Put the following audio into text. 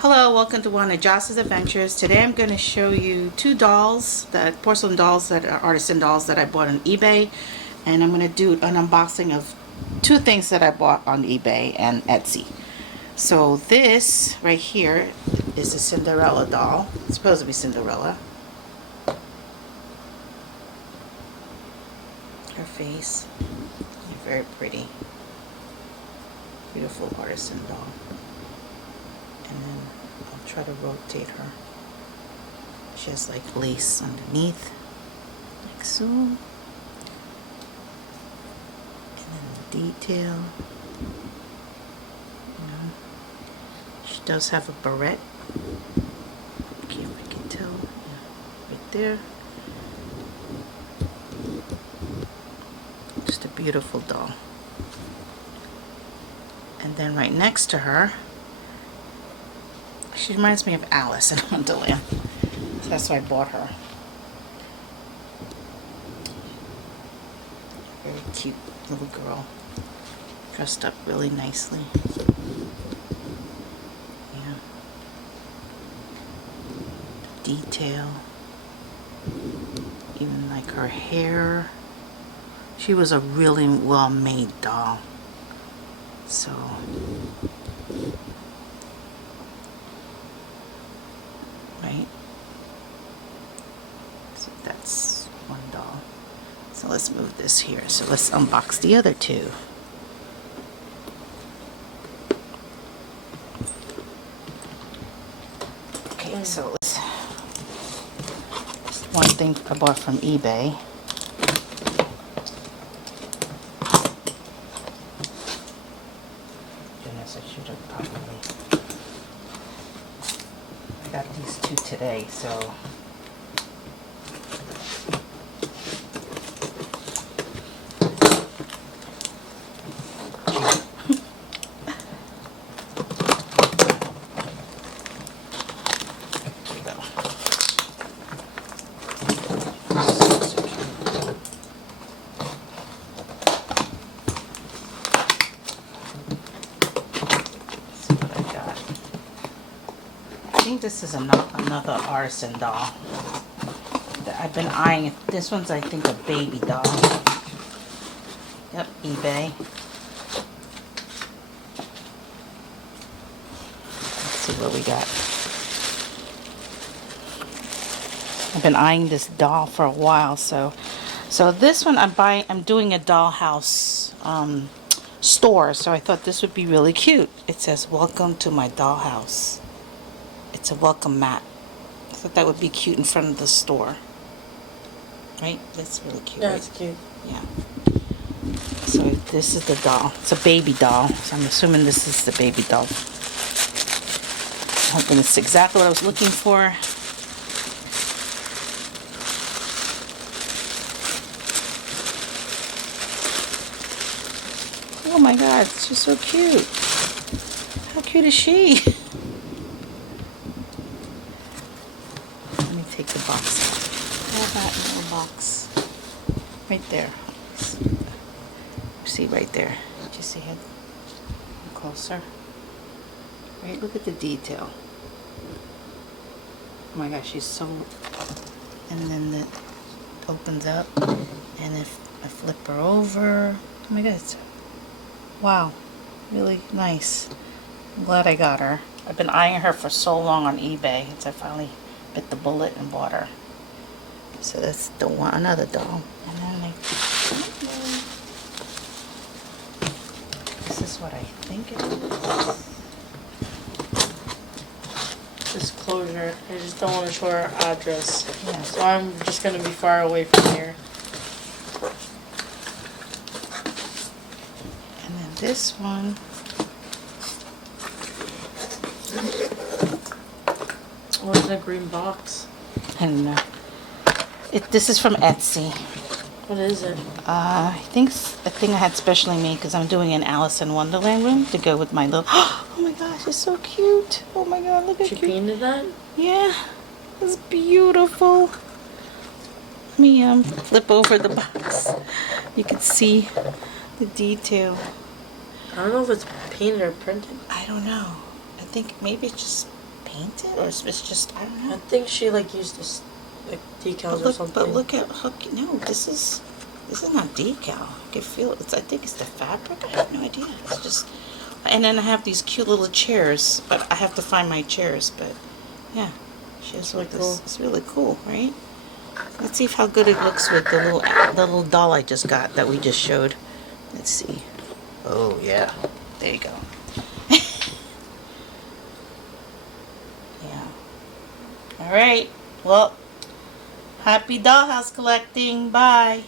Hello, welcome to one of Joss's Adventures. Today I'm going to show you two dolls, the porcelain dolls that are artisan dolls that I bought on eBay. And I'm going to do an unboxing of two things that I bought on eBay and Etsy. So this right here is a Cinderella doll. It's supposed to be Cinderella. Her face, very pretty. Beautiful artisan doll. And then I'll try to rotate her. She has like lace underneath, like so. And then the detail. She does have a barrette. Okay, if I can tell. Yeah, right there. Just a beautiful doll. And then right next to her, she reminds me of Alice in Wonderland. So that's why I bought her. Very cute little girl. Dressed up really nicely. Yeah. The detail. Even like her hair. She was a really well-made doll. So right, so that's one doll. So let's move this here. So let's unbox the other two. Okay, so let's, just one thing I bought from eBay. Goodness, I should have probably, I got these two today, so I think this is another artisan doll that I've been eyeing. This one's, I think, a baby doll. Yep, eBay. Let's see what we got. I've been eyeing this doll for a while, so this one I'm doing a Dollhouse store, so I thought this would be really cute. It says, "Welcome to my dollhouse." It's a welcome mat. I thought that would be cute in front of the store. Right? That's really cute. Yeah, right? it's cute. Yeah. So this is the doll. It's a baby doll. So I'm assuming this is the baby doll. I'm hoping it's exactly what I was looking for. Oh my god, she's so cute. How cute is she? Let me take the box out. Have that little box. Right there. See right there. Did you see it? Closer. Right, look at the detail. Oh my gosh, she's so... And then it opens up. And if I flip her over... Oh my god, it's... Wow. Really nice. I'm glad I got her. I've been eyeing her for so long on eBay. I finally bit the bullet and bought her. So that's the one, another doll. And then this is what I think it is. Disclosure, I just don't want to show our address. Yeah. So I'm just going to be far away from here. And then this one. What's in a green box? I don't know. This is from Etsy. What is it? I think it's a thing I had specially made because I'm doing an Alice in Wonderland room to go with my little... Oh my gosh, it's so cute. Oh my god, look at She cute. painted that? Yeah, it's beautiful. Let me flip over the box. You can see the detail. I don't know if it's painted or printed. I don't know. I think maybe it's just painted, or is this just, I don't I know. think she like used this like decals or something. But look at how, no, this is not decal. I can feel it. I think it's the fabric. I have no idea. It's just, and then I have these cute little chairs, but I have to find my chairs. But yeah, she has Really like this. cool. It's really cool, right? Let's see how good it looks with the little doll I just got that we just showed. Let's see. Oh yeah, there you go. Yeah. All right. Well, happy dollhouse collecting. Bye.